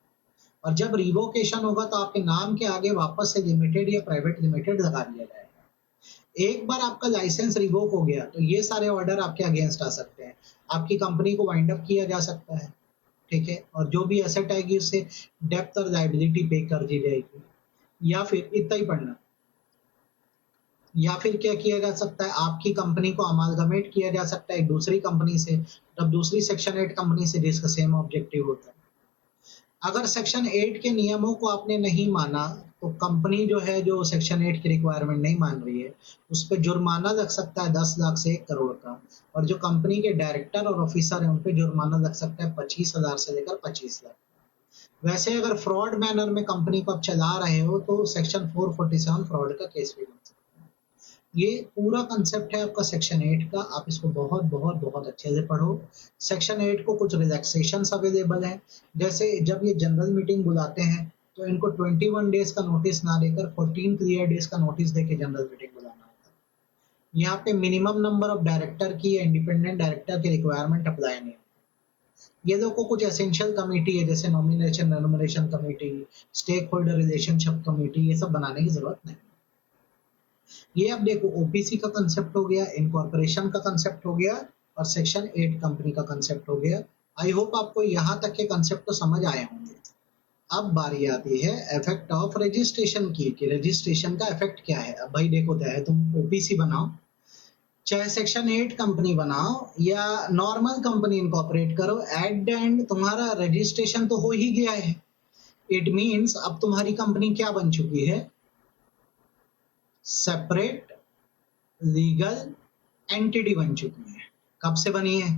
और जब रिवोकेशन होगा तो आपके नाम के आगे वापस से लिमिटेड या प्राइवेट लिमिटेड लगा दिया जाएगा। एक बार आपका लाइसेंस रिवोक हो गया तो ये सारे ऑर्डर आपके अगेंस्ट आ सकते हैं, आपकी कंपनी को वाइंड अप किया जा सकता है, ठीक है, और जो भी एसेट आएगी उससे डेप्थ और लायबिलिटी पे कर दी जाएगी। या फिर इतना ही पढ़ना, या फिर क्या किया जा सकता है, आपकी कंपनी को अमालगमेट किया जा सकता है एक दूसरी कंपनी से, तब दूसरी सेक्शन 8 कंपनी से जिसका सेम ऑब्जेक्टिव होता है। अगर सेक्शन 8 के नियमों को आपने नहीं माना तो कंपनी जो है, जो सेक्शन 8 की रिक्वायरमेंट नहीं मान रही है, उस पर जुर्माना लग सकता है 10 लाख से 1 करोड़ का, और जो कंपनी के डायरेक्टर और ऑफिसर हैं उन पे जुर्माना लग सकता है 25,000 से लेकर 25 लाख। वैसे अगर फ्रॉड मैनर में कंपनी को आप चला रहे हो तो सेक्शन 447 फ्रॉड का केस भी बन सकता है। ये पूरा कंसेप्ट है आपका सेक्शन 8 का, आप इसको बहुत बहुत बहुत अच्छे से पढ़ो। सेक्शन 8 को कुछ रिलैक्सेशन अवेलेबल है, जैसे जब ये जनरल मीटिंग बुलाते हैं तो इनको 21 डेज का नोटिस ना देकर 14 क्लियर डेज का नोटिस देके जनरल मीटिंग बुलाना होता है। यहाँ पे मिनिमम नंबर ऑफ डायरेक्टर की या इंडिपेंडेंट डायरेक्टर की रिक्वायरमेंट अप्लाई नहीं होती। ये लोग को कुछ एसेंशियल कमेटी है, जैसे nomination remuneration committee, stakeholder relationship committee, ये सब बनाने की जरूरत नहीं। ये अब देखो, ओपीसी का कंसेप्ट हो गया, इनकॉर्पोरेशन का कंसेप्ट हो गया, और सेक्शन 8 कंपनी का कंसेप्ट हो गया। आई होप आपको यहाँ तक के कंसेप्ट तो समझ आए होंगे। अब बारी आती है इफेक्ट ऑफ रजिस्ट्रेशन की, कि रजिस्ट्रेशन का इफेक्ट क्या है। अब भाई देखो, चाहे तुम ओपीसी बनाओ, चाहे सेक्शन 8 कंपनी बनाओ, या नॉर्मल कंपनी इनकॉर्पोरेट करो, एट द एंड तुम्हारा रजिस्ट्रेशन तो हो ही गया है। इट मीन्स अब तुम्हारी कंपनी क्या बन चुकी है, सेपरेट लीगल एंटिटी बन चुकी है। कब से बनी है,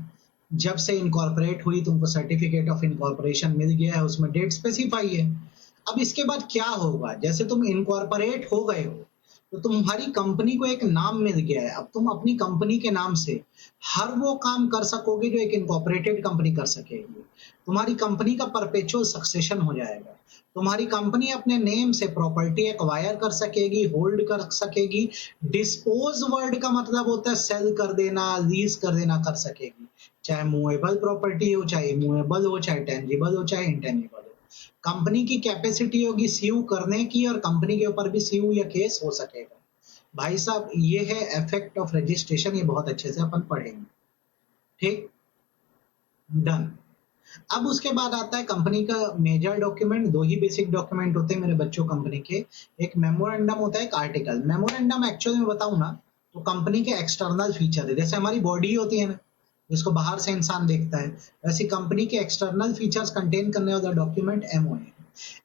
जब से इनकॉर्पोरेट हुई, तुमको सर्टिफिकेट ऑफ इनकॉर्पोरेशन मिल गया है, उसमें डेट स्पेसिफाई है। अब इसके बाद क्या होगा, जैसे तुम इनकॉर्पोरेट हो गए हो तो तुम्हारी कंपनी को एक नाम मिल गया है। अब तुम अपनी कंपनी के नाम से हर वो काम कर सकोगे जो एक इनकॉर्पोरेटेड कंपनी कर सकेगी। तुम्हारी कंपनी का परपेचुअल सक्सेशन हो जाएगा। तुम्हारी कंपनी अपने नेम से प्रॉपर्टी एक्वायर कर सकेगी, होल्ड कर सकेगी। डिस्पोज वर्ड का मतलब होता है सेल कर देना, लीज कर देना, कर सकेगी। चाहे मूवेबल प्रॉपर्टी हो, चाहे इमूवेबल हो, चाहे टेंजिबल हो, चाहे इंटेंजिबल हो। कंपनी की कैपेसिटी होगी सीव करने की, और कंपनी के ऊपर भी सीव या केस हो सकेगा। भाई साहब, ये है इफेक्ट ऑफ रजिस्ट्रेशन, ये बहुत अच्छे से अपन पढ़ेंगे। ठीक, डन। अब उसके बाद आता है कंपनी का मेजर डॉक्यूमेंट। दो ही बेसिक डॉक्यूमेंट होते हैं मेरे बच्चों कंपनी के, एक मेमोरेंडम होता है, एक आर्टिकल। मेमोरेंडम एक्चुअल में बताऊं ना, तो कंपनी के एक्सटर्नल फीचर है, जैसे हमारी बॉडी होती है ना, जिसको बाहर से इंसान देखता है, वैसे कंपनी के एक्सटर्नल फीचर्स कंटेन करने वाला डॉक्यूमेंट एमओए है।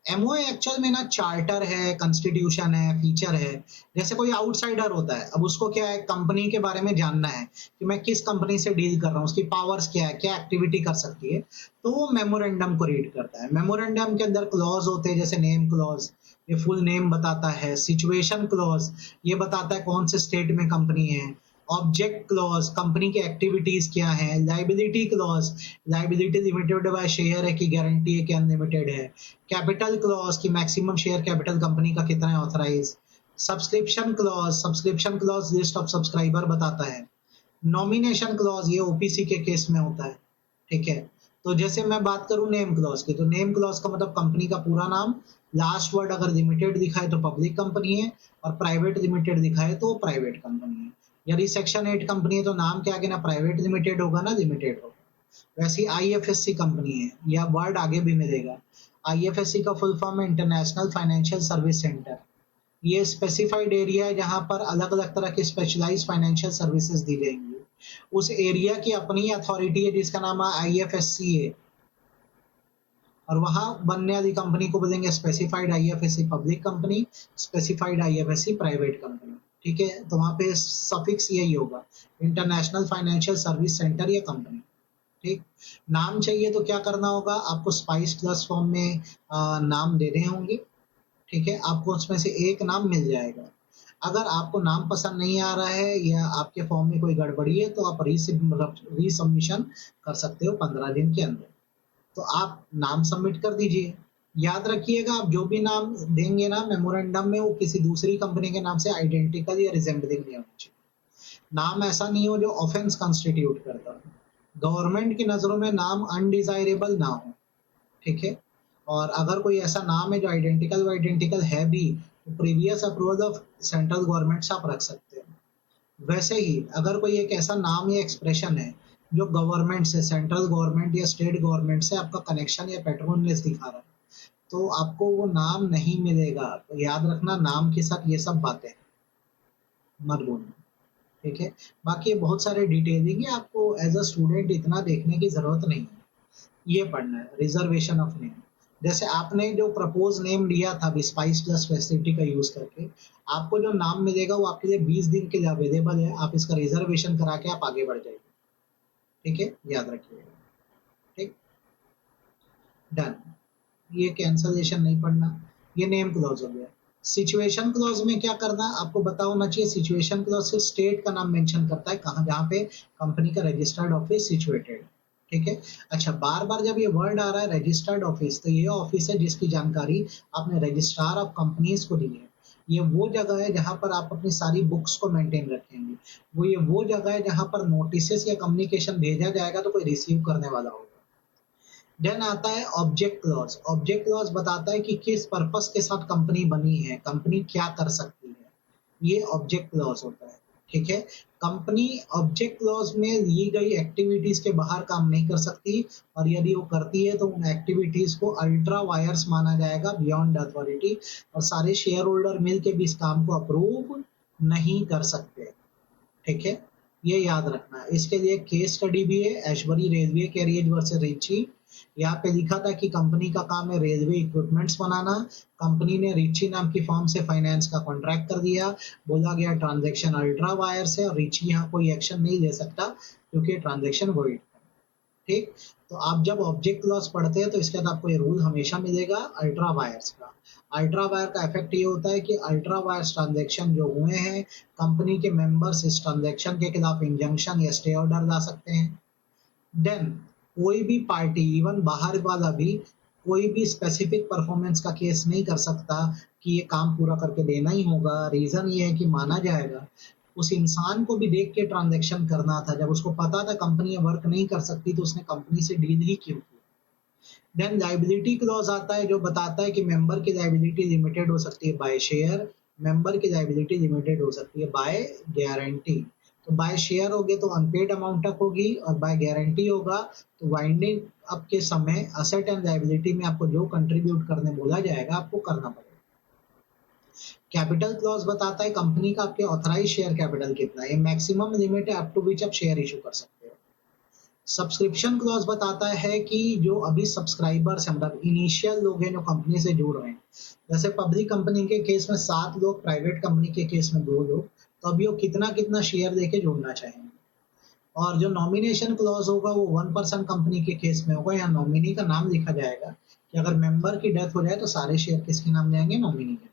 एमओए एक्चुअल में ना चार्टर है, कॉन्स्टिट्यूशन है, फीचर है। जैसे कोई आउटसाइडर होता है, अब उसको क्या है, कंपनी के बारे में जानना है कि मैं किस कंपनी से डील कर रहा हूँ, उसकी पावर्स क्या है, क्या एक्टिविटी कर सकती है, तो वो मेमोरेंडम को रीड करता है। मेमोरेंडम के अंदर क्लॉज होते हैं, जैसे नेम क्लॉज, ये फुल नेम बताता है। सिचुएशन क्लॉज, ये बताता है कौन से स्टेट में कंपनी है। ऑब्जेक्ट क्लॉज, कंपनी की एक्टिविटीज क्या है। Liability clause, liability limited by share है कि गारंटी है कि अनलिमिटेड है। कैपिटल क्लॉज की मैक्सिमम शेयर कैपिटल कंपनी का कितना है authorise. Subscription clause, subscription clause list of subscriber बताता है। नॉमिनेशन क्लॉज, ये ओपीसी के केस में होता है। ठीक है, तो जैसे मैं बात करूं नेम क्लॉज की, तो नेम क्लॉज का मतलब कंपनी का पूरा नाम, लास्ट वर्ड अगर लिमिटेड दिखा है तो पब्लिक कंपनी है, और प्राइवेट लिमिटेड दिखा है तो प्राइवेट कंपनी है। यदि सेक्शन 8 कंपनी है तो नाम के आगे ना प्राइवेट लिमिटेड होगा ना लिमिटेड होगा। वैसे आईएफएससी कंपनी है, या वर्ड आगे भी मिलेगा। आईएफएससी का फुल फॉर्म है इंटरनेशनल फाइनेंशियल सर्विस सेंटर। ये स्पेसिफाइड एरिया है जहां पर अलग अलग तरह की स्पेशलाइज्ड फाइनेंशियल सर्विसेज दी जाएंगी। उस एरिया की अपनी अथॉरिटी है जिसका नाम है आईएफएससी है, और वहां बनने वाली कंपनी को बोलेंगे specified IFSC public company, specified IFSC private company. ठीक है, तो वहां पे सफिक्स यही होगा, इंटरनेशनल फाइनेंशियल सर्विस सेंटर या कंपनी। ठीक, नाम चाहिए तो क्या करना होगा, आपको स्पाइस प्लस फॉर्म में नाम देने होंगे। ठीक है, आपको उसमें से एक नाम मिल जाएगा। अगर आपको नाम पसंद नहीं आ रहा है या आपके फॉर्म में कोई गड़बड़ी है तो आप रीसबमिशन कर सकते हो 15 दिन के अंदर। तो आप नाम सबमिट कर दीजिए। याद रखिएगा, आप जो भी नाम देंगे ना मेमोरेंडम में, वो किसी दूसरी कंपनी के नाम से आइडेंटिकल या रिजेंबलिंग नहीं होना चाहिए। नाम ऐसा नहीं हो जो ऑफेंस कंस्टिट्यूट करता हो। गवर्नमेंट की नजरों में नाम अनडिजायरेबल ना हो। ठीक है, और अगर कोई ऐसा नाम है जो आइडेंटिकल है भी, तो previous approval of central government से आप रख सकते हैं। वैसे ही अगर कोई एक ऐसा नाम या एक्सप्रेशन है जो गवर्नमेंट से, सेंट्रल गवर्नमेंट या स्टेट गवर्नमेंट से आपका कनेक्शन या पेट्रोनेस दिखा रहा है, तो आपको वो नाम नहीं मिलेगा। तो याद रखना, नाम के साथ ये सब बातें मत भूलना, ठीक है। बाकी बहुत सारे डिटेलिंग है, आपको एज अ स्टूडेंट इतना देखने की जरूरत नहीं है। ये पढ़ना है, रिजर्वेशन ऑफ नेम। जैसे आपने जो प्रपोज नेम लिया था अभी स्पाइस प्लस फैसिलिटी का यूज करके, आपको जो नाम मिलेगा वो आपके लिए 20 दिन के लिए अवेलेबल है। आप इसका रिजर्वेशन करा के आप आगे बढ़ जाइए, ठीक है, याद रखिएगा। ठीक, डन। ये कैंसलेशन नहीं पढ़ना। ये नेम क्लॉज हो गया। सिचुएशन क्लॉज में क्या करना आपको पता होना चाहिए। सिचुएशन क्लॉज से स्टेट का नाम मेंशन करता है, कहाँ, जहाँ पे कंपनी का रजिस्टर्ड ऑफिस सिचुएटेड, ठीक है। अच्छा, बार बार जब ये वर्ड आ रहा है रजिस्टर्ड ऑफिस, तो ये ऑफिस है जिसकी जानकारी आपने रजिस्ट्रार ऑफ कंपनीज को दी है। ये वो जगह है जहां पर आप अपनी सारी बुक्स को मेंटेन रखेंगे। वो जगह है जहां पर नोटिस या कम्युनिकेशन भेजा जाएगा तो कोई रिसीव करने वाला होगा। देन आता है ऑब्जेक्ट क्लॉज। ऑब्जेक्ट क्लॉज बताता है कि किस पर्पस के साथ कंपनी बनी है, कंपनी क्या कर सकती है। ये ऑब्जेक्ट क्लॉज होता है, ठीक है। कंपनी ऑब्जेक्ट क्लॉज में दी गई एक्टिविटीज के बाहर काम नहीं कर सकती, और यदि वो करती है तो उन एक्टिविटीज को अल्ट्रा वायर्स माना जाएगा, बियॉन्ड अथॉरिटी, और सारे शेयर होल्डर मिल के भी इस काम को अप्रूव नहीं कर सकते, ठीक है। ये याद रखना है। इसके लिए केस स्टडी भी है, Ashbury railway carriage versus Riche. यहाँ पे लिखा था कि कंपनी का काम है रेलवे इक्विपमेंट्स बनाना। कंपनी ने रिची नाम की फर्म से फाइनेंस का कॉन्ट्रैक्ट कर दिया। बोला गया ट्रांजैक्शन अल्ट्रा वायर से, और रिची यहाँ कोई एक्शन नहीं ले सकता क्योंकि ट्रांजैक्शन वॉइड, ठीक। तो आप जब ऑब्जेक्ट क्लॉज पढ़ते हैं तो इसके बाद आपको ये रूल हमेशा मिलेगा अल्ट्रा वायर्स का। अल्ट्रा वायर का इफेक्ट ये होता है कि अल्ट्रा वायर्स ट्रांजैक्शन जो हुए हैं, कंपनी के मेंबर्स इस ट्रांजैक्शन के खिलाफ इंजंक्शन या स्टे ऑर्डर ला सकते हैं। देन कोई भी पार्टी, इवन बाहर वाला भी, कोई भी स्पेसिफिक परफॉर्मेंस का केस नहीं कर सकता कि ये काम पूरा करके देना ही होगा। रीजन ये है कि माना जाएगा उस इंसान को भी देख के ट्रांजैक्शन करना था। जब उसको पता था कंपनी वर्क नहीं कर सकती तो उसने कंपनी से डील ही क्यों की। देन लाइबिलिटी क्लॉज आता है जो बताता है कि मेंबर की लाइबिलिटी लिमिटेड हो सकती है बाय शेयर, मेंबर की लाइबिलिटी लिमिटेड हो सकती है बाय गारंटी। तो बाय शेयर होगे तो अनपेड अमाउंट तक होगी, और बाय गारंटी होगा तो वाइंडिंग अप के समय असेट एंड लाइबिलिटी में आपको जो कंट्रीब्यूट करने बोला जाएगा आपको करना पड़ेगा। कैपिटल क्लॉज बताता है कंपनी का आपके ऑथराइज शेयर कैपिटल कितना है, मैक्सिमम लिमिट है अप टू विच आप शेयर इशू कर सकते हो। सब्सक्रिप्शन क्लॉज बताता है कि जो अभी सब्सक्राइबर्स हैं, मतलब इनिशियल लोग हैं जो कंपनी से जुड़ रहे हैं, जैसे पब्लिक कंपनी के केस में 7 लोग, प्राइवेट कंपनी के केस में 2 लोग, तो अभी वो कितना कितना शेयर देके जुड़ना चाहेंगे। और जो नॉमिनेशन क्लॉज होगा वो 1% कंपनी के केस में होगा। यहाँ नॉमिनी का नाम लिखा जाएगा कि अगर मेंबर की डेथ हो जाए तो सारे शेयर किसके नाम जाएंगे, नॉमिनी के।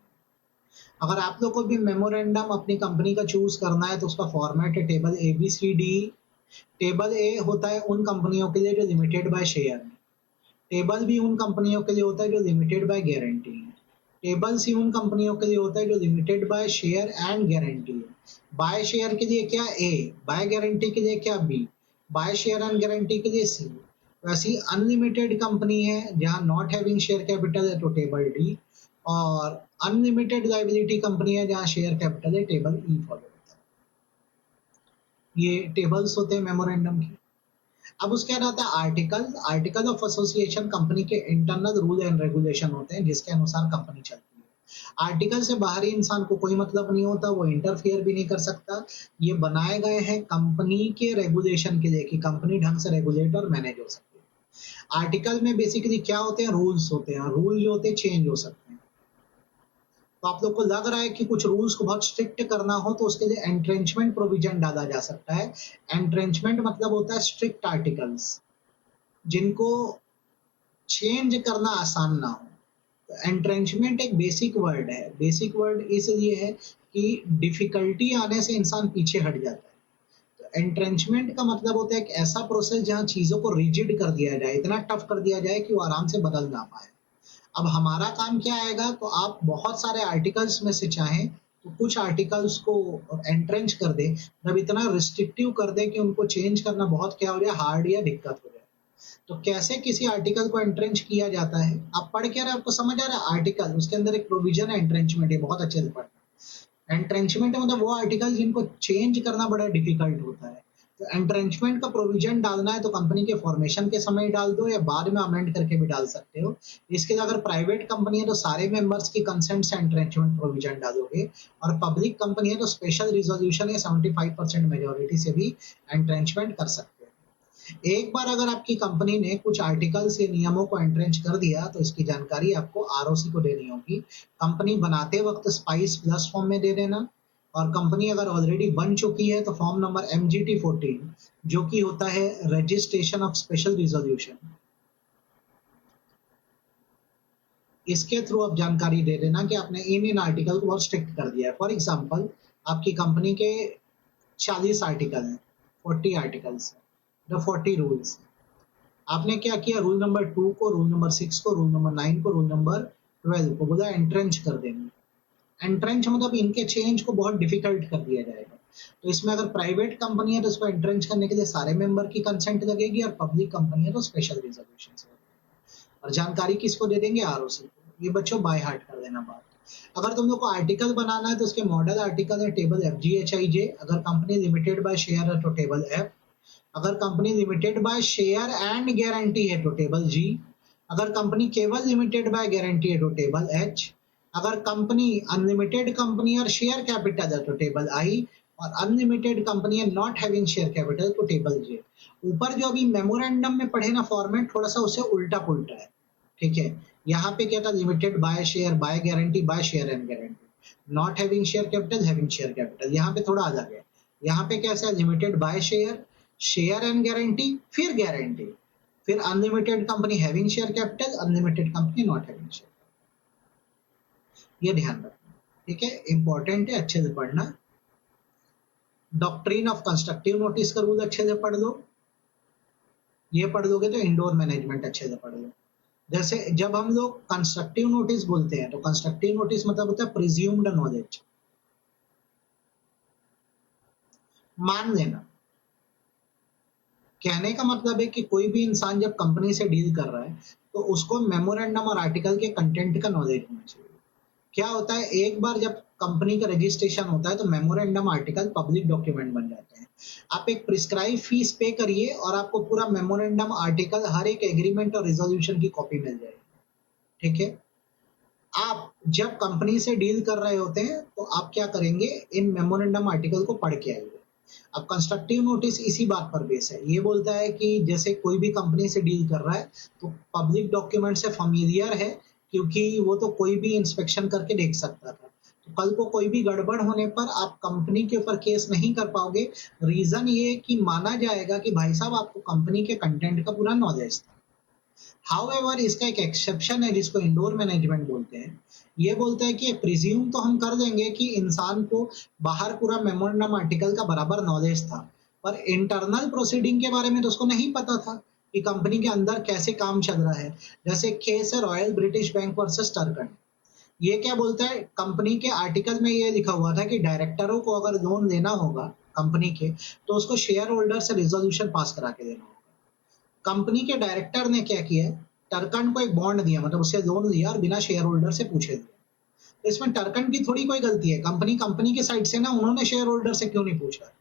अगर आप लोग को भी मेमोरेंडम अपनी कंपनी का चूज करना है तो उसका फॉर्मेट है टेबल ABCD। टेबल ए होता है उन कंपनियों के लिए जो लिमिटेड बाय शेयर है। टेबल बी उन कंपनियों के लिए होता है जो लिमिटेड बाय गारंटी है। टेबल सी उन कंपनियों के लिए होता है जो limited by share and guarantee है। बाय शेयर के लिए क्या ए, बाय गारंटी के लिए क्या B, by share and guarantee के लिए सी। वैसी अनलिमिटेड कंपनी है जहां नॉट हैविंग शेयर कैपिटल है तो टेबल डी, और अनलिमिटेड लाइबिलिटी कंपनी है जहां शेयर कैपिटल है, टेबल ई फॉलो होता है। ये टेबल्स होते हैं मेमोरेंडम की। अब उसके बाद आता है article. Article of association company के इंटरनल रूल एंड रेगुलेशन होते हैं जिसके अनुसार कंपनी चलती है। आर्टिकल से बाहरी इंसान को कोई मतलब नहीं होता, वो इंटरफियर भी नहीं कर सकता। ये बनाए गए हैं कंपनी के रेगुलेशन के लिए कि कंपनी ढंग से रेगुलेट और मैनेज हो सकती है। आर्टिकल में बेसिकली क्या होते हैं, रूल्स होते हैं। रूल जो होते हैं चेंज हो सकते हैं। तो आप लोग को लग रहा है कि कुछ रूल्स को बहुत स्ट्रिक्ट करना हो तो उसके लिए एंट्रेंचमेंट प्रोविजन डाला जा सकता है। एंट्रेंचमेंट मतलब होता है स्ट्रिक्ट आर्टिकल्स जिनको चेंज करना आसान ना हो। एंट्रेंचमेंट एक बेसिक वर्ड है। बेसिक वर्ड इसलिए है कि डिफिकल्टी आने से इंसान पीछे हट जाता है। तो एंट्रेंचमेंट का मतलब होता है एक ऐसा प्रोसेस जहां चीजों को रिजिड कर दिया जाए, इतना टफ कर दिया जाए कि वो आराम से बदल ना पाए। अब हमारा काम क्या आएगा, तो आप बहुत सारे आर्टिकल्स में से चाहें तो कुछ आर्टिकल्स को एंट्रेंच कर दे, जब इतना रिस्ट्रिक्टिव कर दे कि उनको चेंज करना बहुत क्या हो जाए, हार्ड या दिक्कत हो जाए। तो कैसे किसी आर्टिकल को एंट्रेंच किया जाता है, आप पढ़ के रहे आपको समझ आ रहा है। आर्टिकल उसके अंदर एक प्रोविजन है एंट्रेंचमेंट, है बहुत अच्छे से पढ़ना। एंट्रेंचमेंट मतलब वो आर्टिकल जिनको चेंज करना बड़ा डिफिकल्ट होता है। तो एंट्रेंचमेंट का प्रोविजन डालना है तो कंपनी के फॉर्मेशन के समय डाल दो या बाद में अमेंड करके भी डाल सकते हो। इसके लिए अगर प्राइवेट कंपनी है तो सारे मेंबर्स की कंसेंट से एंट्रेंचमेंट प्रोविजन डालोगे, और पब्लिक कंपनी है तो स्पेशल रिजोल्यूशन या 75% मेजोरिटी से भी एंट्रेंचमेंट कर सकते हो। एक बार अगर आपकी कंपनी ने कुछ आर्टिकल्स या नियमों को एंट्रेंच कर दिया तो इसकी जानकारी आपको आरओसी को देनी होगी। कंपनी बनाते वक्त स्पाइस प्लस फॉर्म में दे देना, और कंपनी अगर ऑलरेडी बन चुकी है तो फॉर्म नंबर MGT 14, जो कि होता है रजिस्ट्रेशन ऑफ स्पेशल रिजोल्यूशन, इसके थ्रू आप जानकारी दे देना कि आपने इन आर्टिकल को बहुत स्ट्रिक्ट कर दिया है। फॉर एग्जाम्पल, आपकी कंपनी के 40 आर्टिकल हैं, 40 आर्टिकल्स है, 40 रूल्स। आपने क्या किया, रूल नंबर 2 को, रूल नंबर 6 को, रूल नंबर 9 को, रूल नंबर 12 को बोला एंट्रेंच कर देंगे। एंट्रेंच मतलब इनके चेंज को बहुत डिफिकल्ट कर दिया जाएगा। तो इसमें अगर प्राइवेट कंपनी है तो इसको एंट्रेंच करने के लिए सारे मेंबर की कंसेंट लगेगी, और पब्लिक कंपनी है तो स्पेशल रिजर्वेशन से लगेगी। और जानकारी किसको दे देंगे, आरओसी को। ये बच्चों बाय हार्ट कर देना बात। अगर तुम लोग को आर्टिकल बनाना है तो उसके मॉडल आर्टिकल है टेबल FGHIJ। अगर कंपनी लिमिटेड बाय शेयर है तो टेबल F। अगर company limited by share and guarantee है तो टेबल G। अगर कंपनी केवल लिमिटेड बाय गारंटी है तो टेबल H। अगर कंपनी अनलिमिटेड कंपनी और शेयर कैपिटल है तो टेबल I। और अनलिमिटेड कंपनी है नॉट हैविंग शेयर कैपिटल तो टेबल J। ऊपर जो अभी मेमोरेंडम में पढ़े ना फॉर्मेट, थोड़ा सा उसे उल्टा पुल्टा है। ठीक है, यहाँ पे क्या था, limited by share, by guarantee, by share and guarantee, not having share capital, having share capital. यहाँ पे थोड़ा अलग है। यहाँ पे कैसा है, limited by share, share and guarantee, फिर गारंटी, फिर unlimited company having share capital, unlimited company not having share. ये ध्यान रखना, ठीक है, इंपॉर्टेंट है, अच्छे से पढ़ना। डॉक्ट्रिन ऑफ कंस्ट्रक्टिव नोटिस का रूल अच्छे से पढ़ लो। ये पढ़ लोगे तो इंडोर मैनेजमेंट अच्छे से पढ़ लो। जैसे जब हम लोग कंस्ट्रक्टिव नोटिस बोलते हैं तो कंस्ट्रक्टिव नोटिस मतलब होता है प्रिज्यूम्ड नॉलेज, मान लेना। कहने का मतलब है कि कोई भी इंसान जब कंपनी से डील कर रहा है तो उसको मेमोरेंडम और आर्टिकल के कंटेंट का नॉलेज होना चाहिए। क्या होता है, एक बार जब कंपनी का रजिस्ट्रेशन होता है तो मेमोरेंडम आर्टिकल पब्लिक डॉक्यूमेंट बन जाते हैं। आप एक प्रिस्क्राइब फीस पे करिए और आपको पूरा मेमोरेंडम आर्टिकल, हर एक एग्रीमेंट और रिजोल्यूशन की कॉपी मिल जाएगी। ठीक है, आप जब कंपनी से डील कर रहे होते हैं तो आप क्या करेंगे, इन मेमोरेंडम आर्टिकल को पढ़ के आइए। अब कंस्ट्रक्टिव नोटिस इसी बात पर बेस है। ये बोलता है कि जैसे कोई भी कंपनी से डील कर रहा है तो पब्लिक डॉक्यूमेंट से फेमिलियर है, क्योंकि वो तो कोई भी इंस्पेक्शन करके देख सकता था। तो कल को कोई भी गड़बड़ होने पर आप कंपनी के ऊपर केस नहीं कर पाओगे। रीजन ये कि माना जाएगा कि भाई साहब आपको कंपनी के कंटेंट का पूरा नॉलेज था। हाउएवर इसका एक एक्सेप्शन है जिसको इंडोर मैनेजमेंट बोलते हैं। ये बोलते हैं कि प्रिज्यूम तो हम कर देंगे कि इंसान को बाहर पूरा मेमोरेंडम आर्टिकल का बराबर नॉलेज था, पर इंटरनल प्रोसीडिंग के बारे में तो उसको नहीं पता था कि कंपनी के अंदर कैसे काम चल रहा है। जैसे केस है रॉयल ब्रिटिश बैंक वर्सेस टर्कन। ये क्या बोलता है, कंपनी के आर्टिकल में ये लिखा हुआ था कि डायरेक्टरों को अगर लोन लेना होगा कंपनी के तो उसको शेयर होल्डर से रिजोल्यूशन पास करा के देना होगा। कंपनी के डायरेक्टर ने क्या किया, टर्कन को एक बॉन्ड दिया, मतलब उससे लोन लिया और बिना शेयर होल्डर से पूछे दिया। तो इसमें टर्कन की थोड़ी कोई गलती है, कंपनी कंपनी की साइड से ना, उन्होंने शेयर होल्डर से क्यों नहीं पूछा।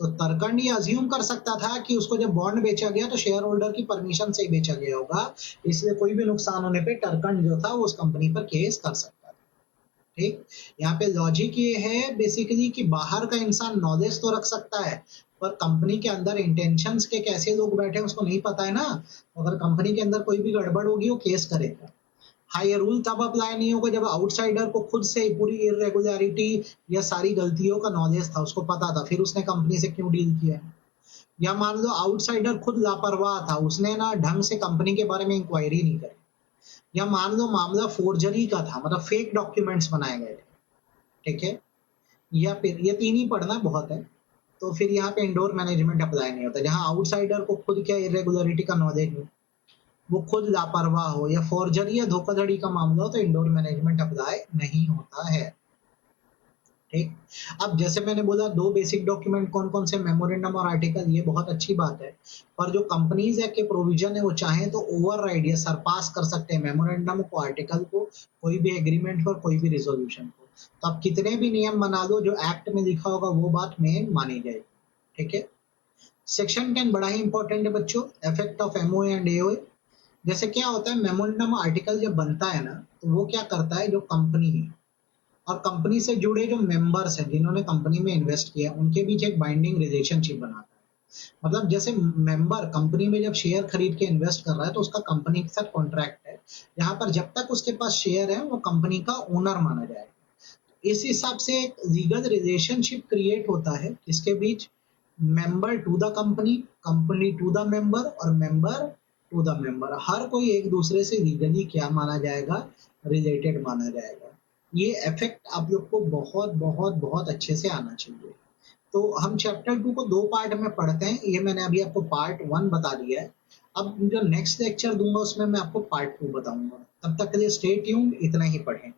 तो टर्कन ये अज्यूम कर सकता था कि उसको जब बॉन्ड बेचा गया तो शेयर होल्डर की परमिशन से ही बेचा गया होगा, इसलिए कोई भी नुकसान होने पे टर्कन जो था वो उस कंपनी पर केस कर सकता था। ठीक, यहाँ पे लॉजिक ये है बेसिकली कि बाहर का इंसान नॉलेज तो रख सकता है, पर कंपनी के अंदर इंटेंशंस के कैसे लोग बैठे हैं उसको नहीं पता है ना। तो अगर कंपनी के अंदर कोई भी गड़बड़ होगी वो केस करेगा। हाँ, ये रूल तब अप्लाई नहीं होगा जब आउटसाइडर को खुद से ही पूरी इरेगुलरिटी या सारी गलतियों का नॉलेज था, उसको पता था, फिर उसने कंपनी से क्यों डील किया। या मान लो आउटसाइडर खुद लापरवाह था, उसने ना ढंग से कंपनी के बारे में इंक्वायरी नहीं करी। या मान लो मामला फोर्जरी का था, मतलब फेक डॉक्यूमेंट्स बनाए गए थे। ठीक है, या फिर ये तीन ही पढ़ना बहुत है। तो फिर यहाँ पे इंडोर मैनेजमेंट अप्लाई नहीं होता। जहाँ आउटसाइडर को खुद क्या इरेगुलरिटी का नॉलेज हो, वो खुद लापरवाह हो, या फोर्जरी या धोखाधड़ी का मामला हो, तो इंडोर मैनेजमेंट अप्लाई नहीं होता है। ठीक, अब जैसे मैंने बोला दो बेसिक डॉक्यूमेंट कौन कौन से, मेमोरेंडम और आर्टिकल, ये बहुत अच्छी बात है। पर जो कंपनीज एक्ट के प्रोविजन है वो चाहे तो ओवरराइड या सरपास कर सकते हैं मेमोरेंडम को, आर्टिकल को, कोई भी एग्रीमेंट को, कोई भी रिजोल्यूशन को। तो आप कितने भी नियम बना दो, जो एक्ट में लिखा होगा वो बात मेन मानी जाएगी। ठीक है, सेक्शन 10 बड़ा ही इंपॉर्टेंट है बच्चों, effect of MOA and AOA. जैसे क्या होता है, मेमोरेंडम आर्टिकल जब बनता है ना, तो वो क्या करता है, जो कंपनी है और कंपनी से जुड़े जो मेंबर्स हैं जिन्होंने कंपनी में इन्वेस्ट किया, उनके बीच एक बाइंडिंग रिलेशनशिप बनाता है। मतलब जैसे मेंबर कंपनी में जब शेयर खरीद के इन्वेस्ट कर रहा है, तो उसका कंपनी के साथ कॉन्ट्रैक्ट है, यहाँ पर जब तक उसके पास शेयर है वो कंपनी का ओनर माना जाएगा। इस हिसाब से एक लीगल रिलेशनशिप क्रिएट होता है इसके बीच, member to the company, company to the member और मेंबर टू द मेंबर, हर कोई एक दूसरे से लीगली क्या माना जाएगा, रिलेटेड माना जाएगा। ये इफेक्ट आप लोग को बहुत बहुत बहुत अच्छे से आना चाहिए। तो हम चैप्टर 2 को दो पार्ट में पढ़ते हैं, ये मैंने अभी आपको पार्ट 1 बता दिया है। अब जो नेक्स्ट लेक्चर दूंगा उसमें मैं आपको पार्ट 2 बताऊंगा। तब तक के लिए स्टे ट्यून्ड, इतना ही पढ़ें।